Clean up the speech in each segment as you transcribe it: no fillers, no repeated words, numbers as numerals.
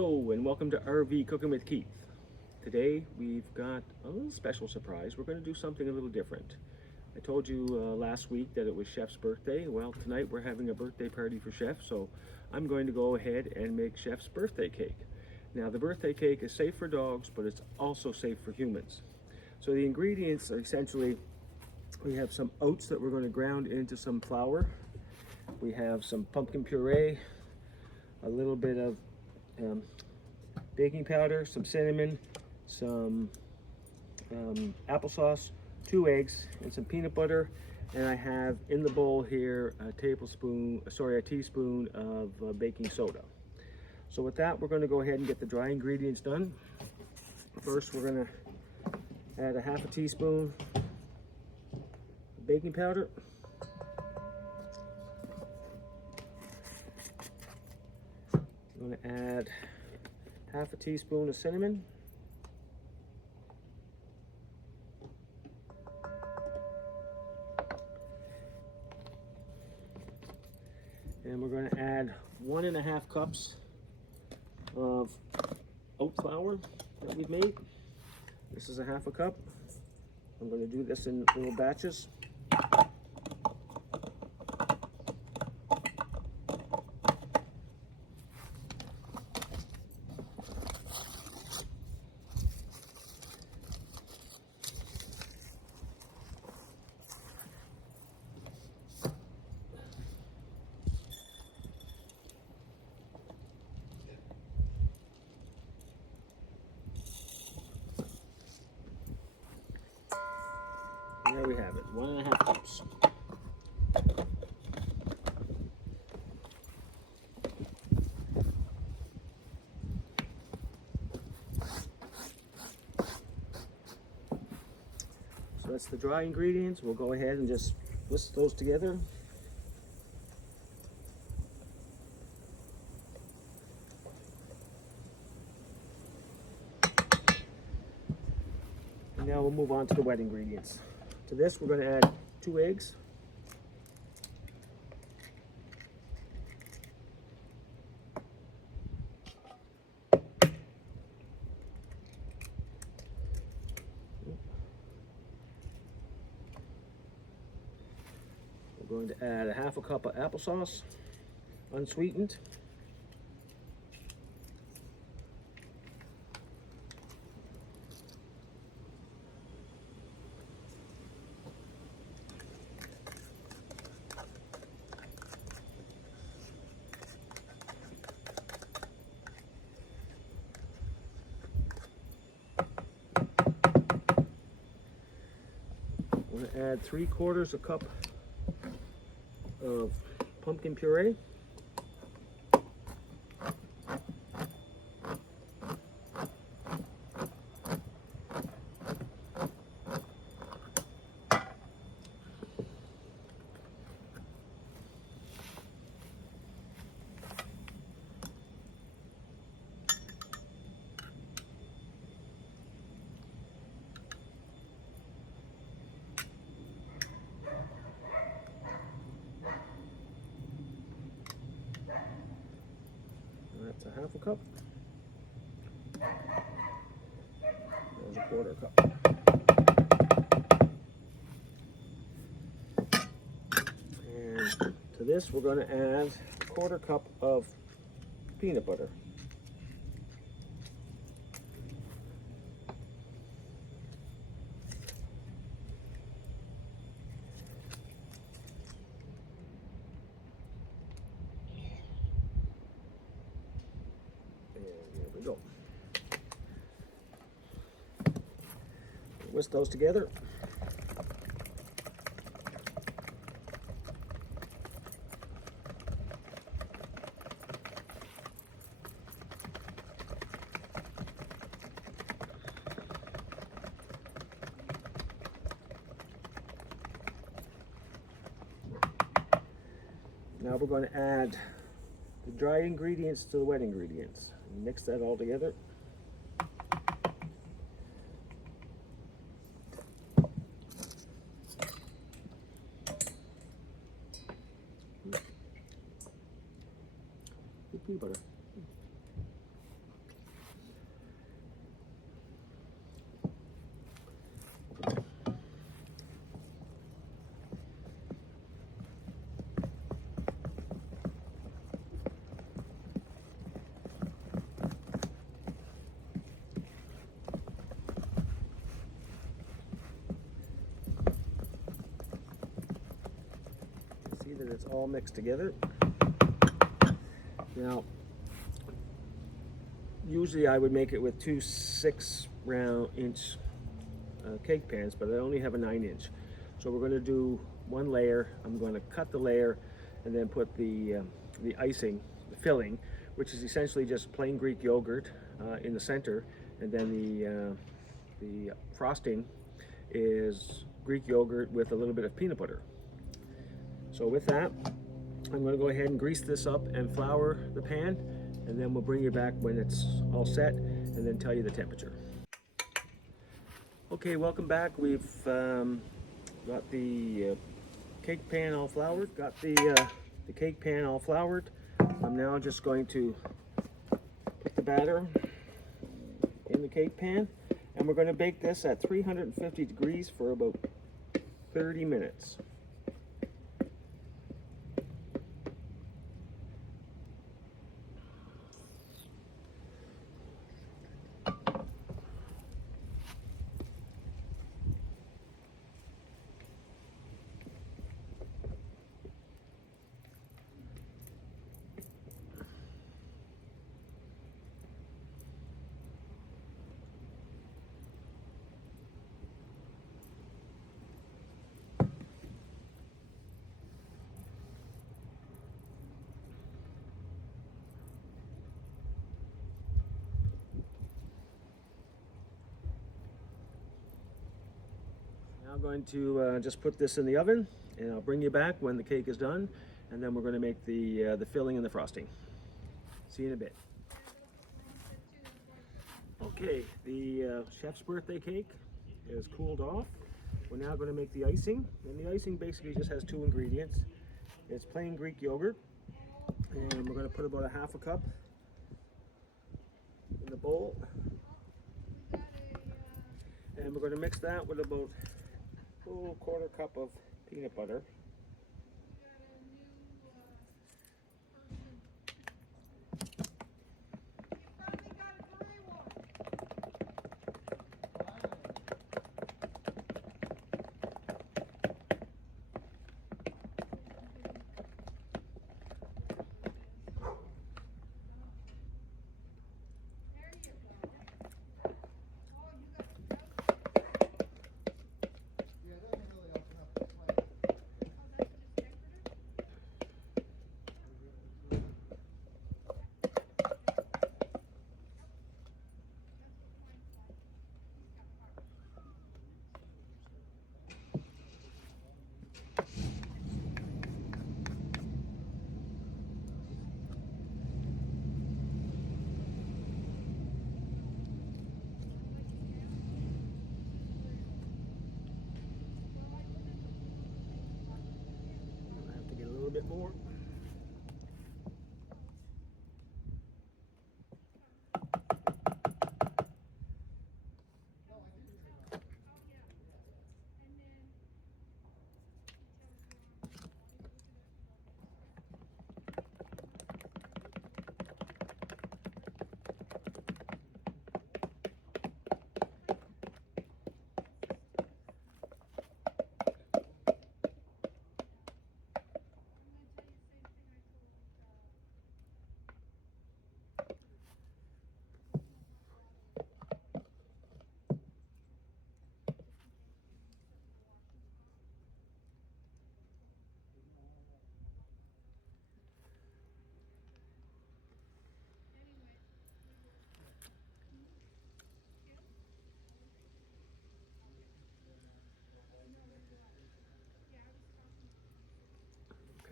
Hello and welcome to RV Cooking with Keith. Today we've got a little special surprise. We're going to do something a little different. I told you last week that it was Chef's birthday. Well, tonight we're having a birthday party for Chef, so I'm going to go ahead and make Chef's birthday cake. Now the birthday cake is safe for dogs, but it's also safe for humans. So the ingredients are essentially, we have some oats that we're going to ground into some flour. We have some pumpkin puree, a little bit of baking powder, some cinnamon, some applesauce, 2 eggs, and some peanut butter. And I have in the bowl here a teaspoon of baking soda. So with that, we're going to go ahead and get the dry ingredients done. First, we're going to add a half a teaspoon of baking powder. I'm going to add half a teaspoon of cinnamon. And we're going to add 1.5 cups of oat flour that we've made. This is a half a cup. I'm going to do this in little batches. There we have it, 1.5 cups. So that's the dry ingredients. We'll go ahead and just whisk those together. And now we'll move on to the wet ingredients. To this, we're going to add 2 eggs. We're going to add a half a cup of applesauce, unsweetened. I'm going to add 3/4 cup of pumpkin puree. That's a half a cup. There's a 1/4 cup. And to this, we're going to add a 1/4 cup of peanut butter. And there we go. Whisk those together. Now we're going to add the dry ingredients to the wet ingredients. Mix that all together. Peanut butter. it's all mixed together. Now, usually I would make it with two 6-inch cake pans, but I only have a 9-inch. So we're going to do one layer. I'm going to cut the layer and then put the icing, the filling, which is essentially just plain Greek yogurt in the center, and then the frosting is Greek yogurt with a little bit of peanut butter. So with that, I'm going to go ahead and grease this up and flour the pan, and then we'll bring you back when it's all set and then tell you the temperature. Okay, welcome back. We've got the cake pan all floured. Got the cake pan all floured. I'm now just going to put the batter in the cake pan, and we're going to bake this at 350 degrees for about 30 minutes. Now I'm going to just put this in the oven, and I'll bring you back when the cake is done, and then we're going to make the filling and the frosting. See you in a bit. Okay, the chef's birthday cake is cooled off. We're now going to make the icing, and the icing basically just has 2 ingredients. It's plain Greek yogurt, and we're going to put about a half a cup in the bowl, and we're going to mix that with about a quarter cup of peanut butter. I have to get a little bit more.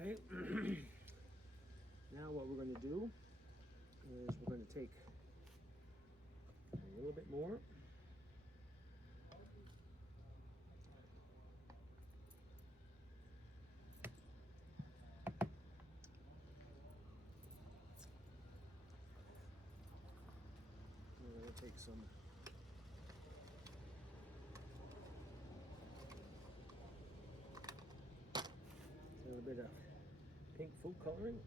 Okay, now what we're going to do is we're going to take a little bit more. We're going to take some a little bit of pink food coloring.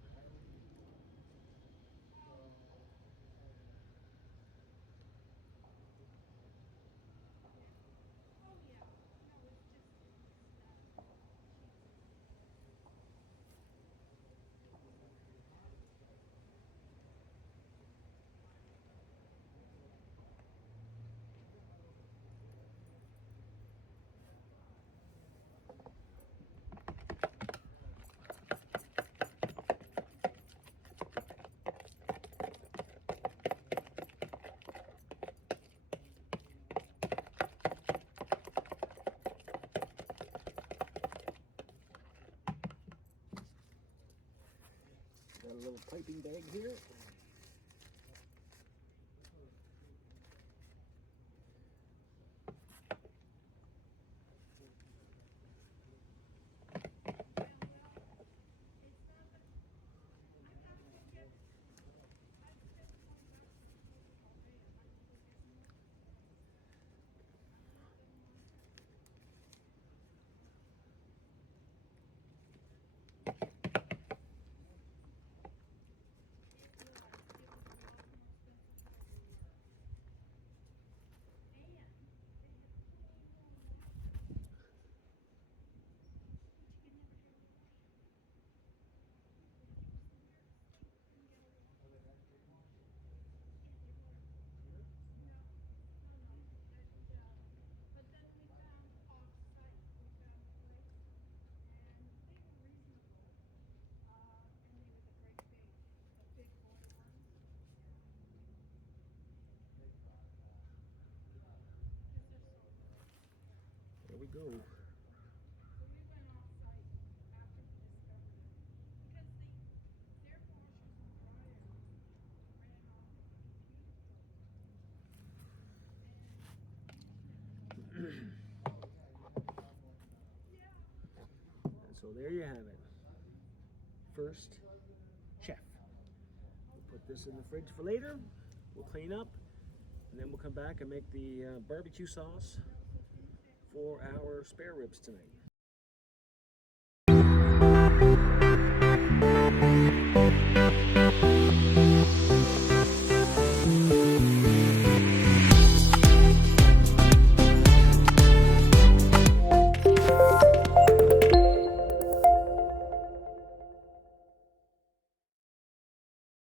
sleeping bag here. There we go. And so there you have it. First chef. We'll put this in the fridge for later. We'll clean up, and then we'll come back and make the barbecue sauce for our spare ribs tonight.